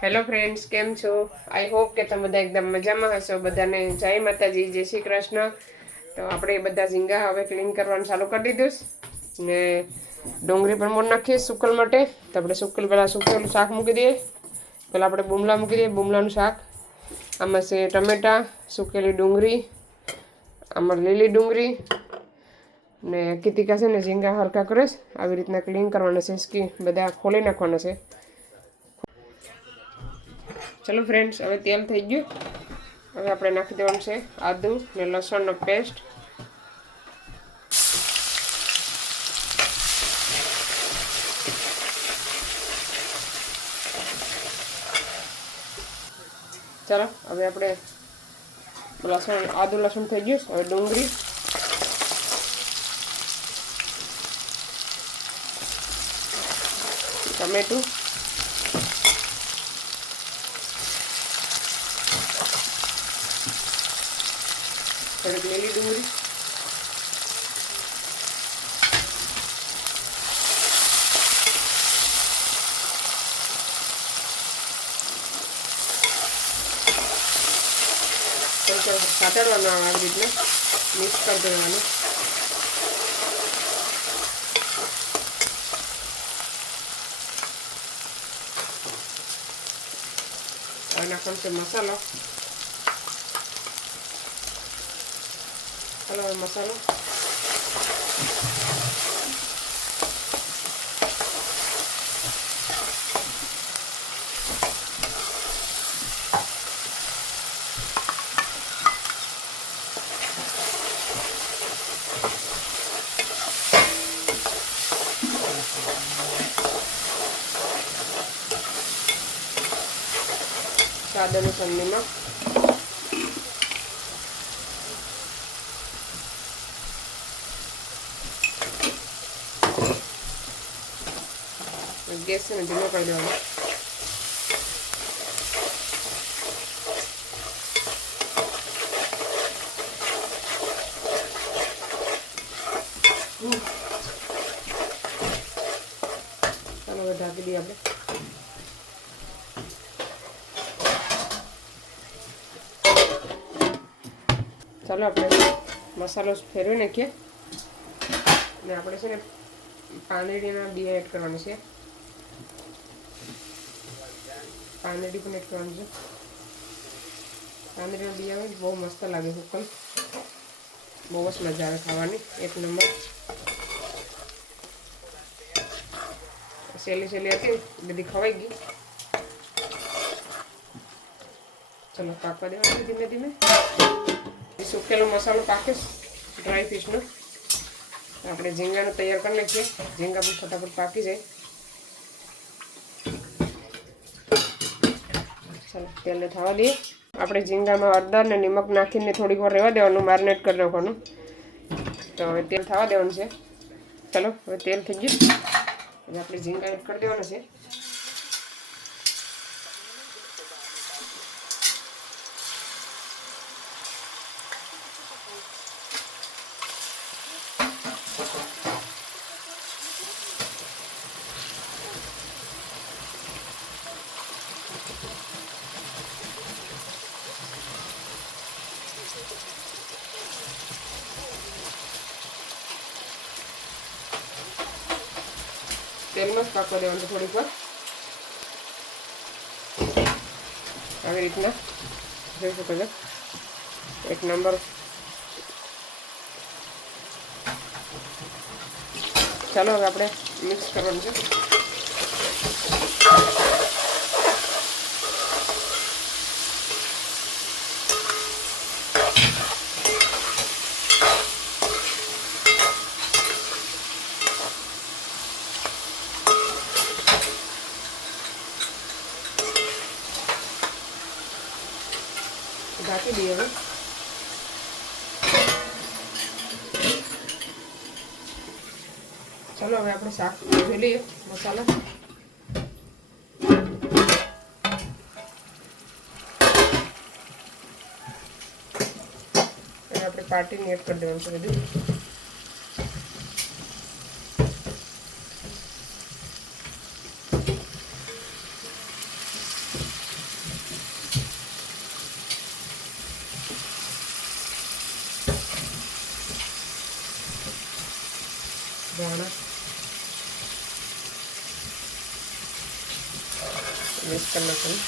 Hello friends, કેમ છો? I hope કે તમે બધા એકદમ મજામાં હશો. બધાને જય માતાજી, જય શ્રી કૃષ્ણ. તો આપણે બધા ઝીંગા હવે ક્લીન કરવાનું ચાલુ કરી દીધું ને ડુંગળી પણ મોડ નાખીએ સુકલ માટે. તો આપણે પહેલાં સુકેલું શાક મૂકી દઈએ. પહેલાં આપણે બુમલા મૂકી દઈએ, બુમલાનું શાક. આમાં છે ટમેટાં, સુકેલી ડુંગળી, આમાં લીલી ડુંગળી ને કીતિકા છે ને ઝીંગા હરકા કરે આવી રીતના ક્લીન કરવાના છે. સ્કી બધા ખોલી નાખવાના છે. ચલો ફ્રેન્ડ્સ, હવે તેલ થઈ ગયું. હવે આપણે નાખી દેવાનું છે આદુ ને લસણનો પેસ્ટ. ચાલો હવે આપણે આદુ લસણ થઈ ગયું. હવે ડુંગળી, ટમેટું, થોડીક લીલી ડુંગળી, સાતડવાનું આવી રીતના મિક્સ કરી દેવાનું. હવે નાખવાનું છે મસાલો. ચાલો મસાલો સ્વાદ અનુસાર નિમક, ગેસ છે ને ધીમો કરી દેવાનો. ચાલો હવે ઢાંકી દઈએ આપણે. ચાલો આપણે મસાલો ફેરવી નાખીએ ને આપણે છે ને પાંદડીના બિયા એડ કરવાનું છે. પાંદડી પણ એડ કરવાનું છે. પાંદડીના બિયા હોય બહુ મસ્ત લાગે સુકલ, બહુ જ મજા આવે ખાવાની, એક નંબર. સહેલી હતી બધી ખવાઈ ગઈ. ચલો પાકવા દેવાનું ધીમે ધીમે. સુકેલો મસાલો પાકે ડ્રાય ફિશનો. આપણે ઝીંગાનું તૈયાર કરી નાખીએ. ઝીંગા પણ ફટાફટ પાકી જાય. ચાલો તેલને થવા દઈએ. આપણે ઝીંગામાં હળદર ને નિમક નાખીને થોડીક વાર રહેવા દેવાનું, મેરિનેટ કરી નાખવાનું. તો હવે તેલ થવા દેવાનું છે. ચાલો હવે તેલ થઈ ગયું. હવે આપણે ઝીંગા એડ કરી દેવાના છે. તેલમાં જ પાકવા દેવાનું થોડીક વાર. આવી રીતના જોઈ શકો છો, એક નંબર. ચાલો હવે આપણે મિક્સ કરવાનું છે. ઢાંકી દઈએ હવે. ચાલો હવે આપણે શાક જોઈ લઈએ મસાલા. આપણે પાર્ટીને એડ કરી દેવાનું છે બધું. ધાણા મિક્સ કરી નાખવાનું.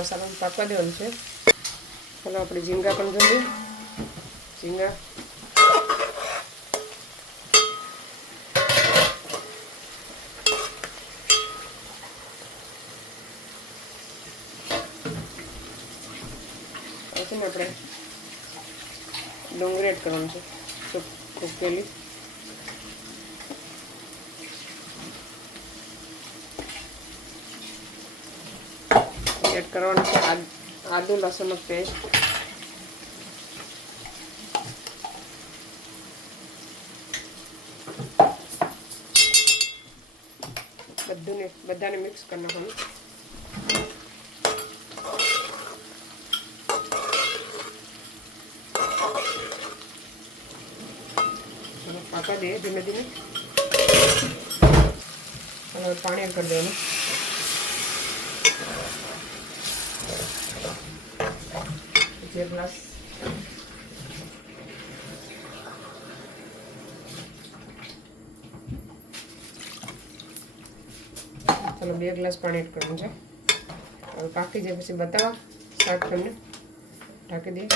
મસાલાને પાકવા દેવાનું છે. ચાલો આપણે ઝીંગા પણ જોઈએ. ઝીંગા છે ને આપણે ડુંગળી એડ કરવાનું છે. સૂકેલી એડ કરવાનું છે. આદુ લસણનો પેસ્ટ બધાને મિક્સ કરી નાખવાનું. પાકા દે ધીમે ધીમે. હવે પાણી એડ કરી દેવાનું. બે ગ્લાસ ચાલો 2 ગ્લાસ પાણી એડ કરવાનું છે. હવે પાકી જાય પછી બતાવવા શાક તમને ઢાંકી દઈએ.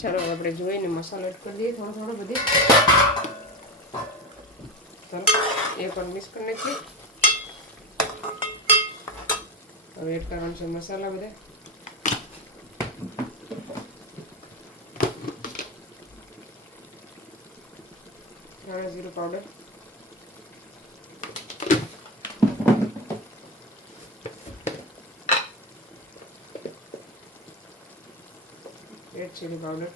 ચાલો આપણે જોઈને મસાલો એડ કરી દઈએ થોડો થોડો બધી. ચાલો એ પણ મિક્સ કરી નાખીએ. હવે એડ કરવાનું છે મસાલા બધા. ધાણા જીરું પાવડર, રેડ ચીલી પાવડર,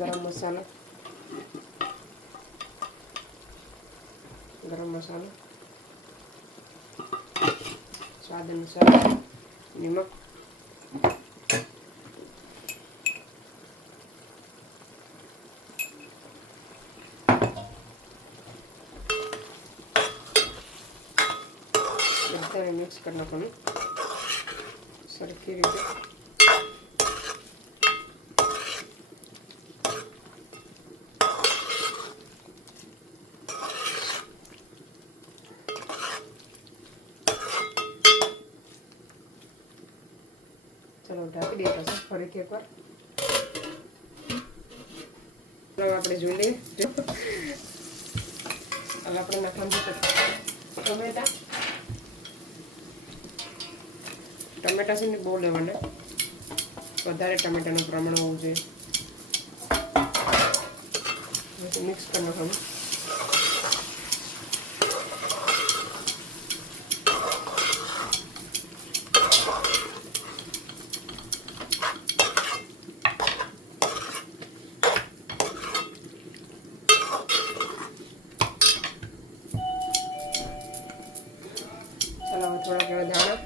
ગરમ મસાલો, સ્વાદ અનુસાર નમક, બધાને મિક્સ કરી નાખવાનું સરખી રીતે. ચલો ઢાંકી દઈએ પછી ફરીથી એકવાર. આપણે જોઈ લઈએ. હવે આપણે નાખવાનું છે ટમેટા. ટમેટા છે ને બહુ લેવાના, વધારે ટમેટાનું પ્રમાણ હોવું જોઈએ. મિક્સ કરી નાખવાનું. ચાલો હવે થોડાક એવા ધાણા,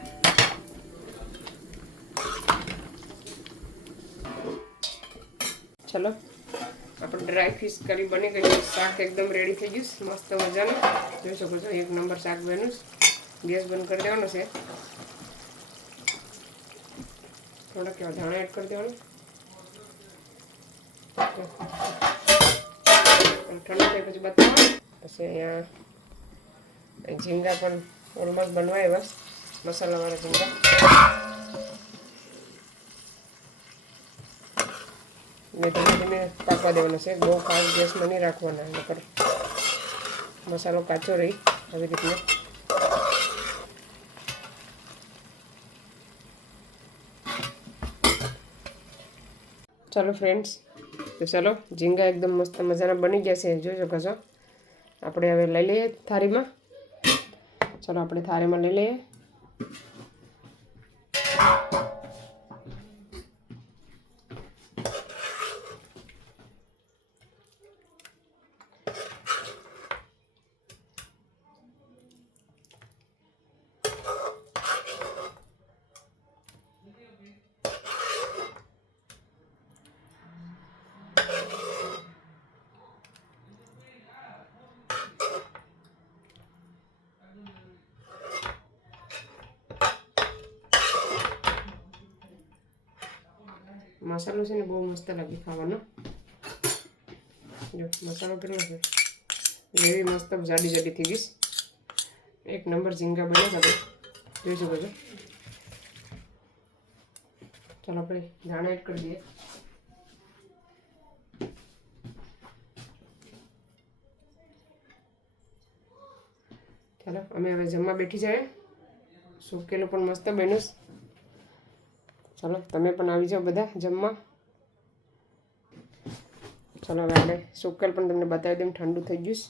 ચલો આપણે ડ્રાય ફિશ કરી બની ગઈ. શાક એકદમ રેડી થઈ ગયું, મસ્ત મજાનું. જોઈ શકો છો 1 નંબર શાક બન્યું. ગેસ બંધ કરી દેવાનો છે. થોડાક એવા ધાણા એડ કરી દેવાનું. ઠંડુ થાય પછી બતાવો. પછી અહીંયા ઝીંગા પણ ઓલમોસ્ટ બનવાય બસ, મસાલાવાળા ઝીંગા. ને ધીમે ધીમે પાકવા દેવાનો છે. બહુ ફાસ્ટ ગેસમાં નહીં રાખવાના, નકર મસાલો કાચો રહી. આવી રીતના ચાલો ફ્રેન્ડ્સ, તો ચાલો ઝીંગા એકદમ મસ્ત મજાના બની ગયા છે. જોઈ શકો છો. આપણે હવે લઈ લઈએ થાળીમાં. ચાલો આપણે થાળીમાં લઈ લઈએ. મસાલો છે ને બહુ મસ્ત લાગે ખાવાનો. જો મસાલો કેટલો છે, ગ્રેવી મસ્ત જાડી જાડી થઈ ગઈ. એક નંબર ઝીંગા બન્યા આપણે જોઈ શકો છો. ચાલો આપણે ધાણા એડ કરી દઈએ. ચાલો અમે હવે જમવા બેઠી જાય. સુકેલું પણ મસ્ત બન્યું. ચાલો તમે પણ આવી જાઓ બધા જમવા. ચાલો હવે આપણે સુકેલ પણ તમને બતાવી દઉં, ઠંડુ થઈ ગયું.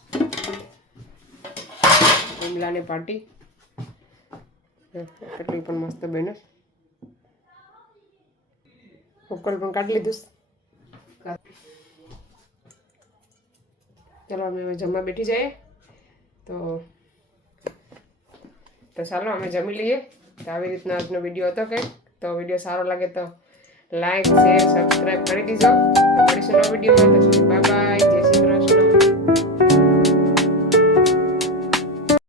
લીમડાની પાટી કેટલી પણ મસ્ત બન્યું. સુકેલ પણ કાઢી લીધું. ચાલો અમે હવે જમવા બેઠી જઈએ. તો ચાલો અમે જમી લઈએ. તો આવી રીતના આજનો વિડીયો હતો કંઈક. તો વિડીયો સારો લાગે તો લાઈક શેર સબસ્ક્રાઈબ કરી દીજો. મળીશું નવા વિડીયોમાં. તો બાય બાય.